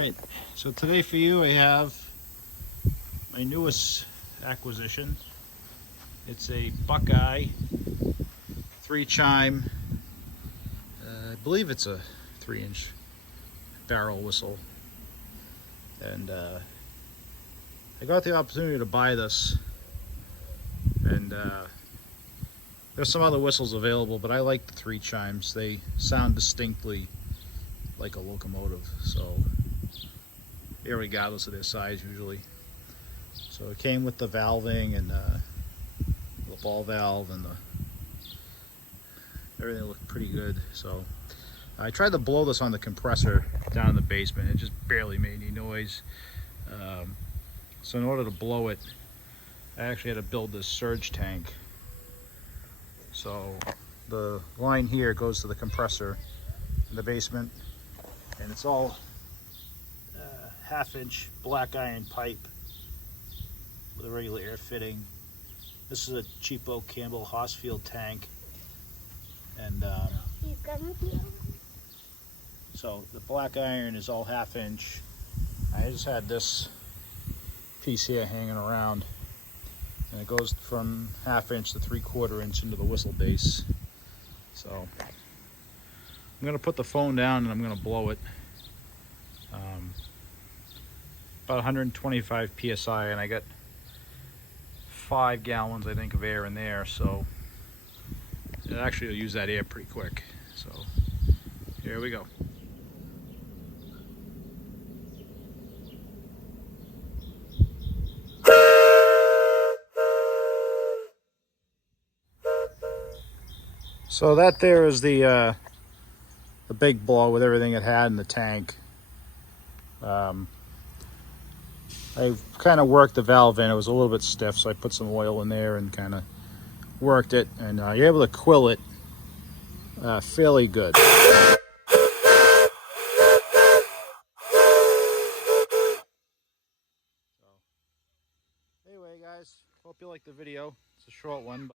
Alright, so today for you I have my newest acquisition. It's a Buckeye 3-chime, I believe it's a 3-inch barrel whistle. And I got the opportunity to buy this, and there's some other whistles available, but I like the 3-chimes. They sound distinctly like a locomotive, so regardless of their size usually. So it came with the valving and the ball valve, and everything looked pretty good. So I tried to blow this on the compressor down in the basement. It just barely made any noise. So in order to blow it, I actually had to build this surge tank. So the line here goes to the compressor in the basement, and it's all half-inch black iron pipe with a regular air fitting. This is a cheapo Campbell Hossfield tank, and so the black iron is all half-inch. I just had this piece here hanging around, and it goes from half-inch to 3/4 inch into the whistle base. So I'm gonna put the phone down and I'm gonna blow it. About 125 psi, and I got 5 gallons, I think, of air in there, so it actually will use that air pretty quick. So here we go. So that there is the big blow with everything it had in the tank. I kind of worked the valve in. It was a little bit stiff, so I put some oil in there and kind of worked it, and you're able to quill it fairly good. Anyway, guys, hope you liked the video. It's a short one.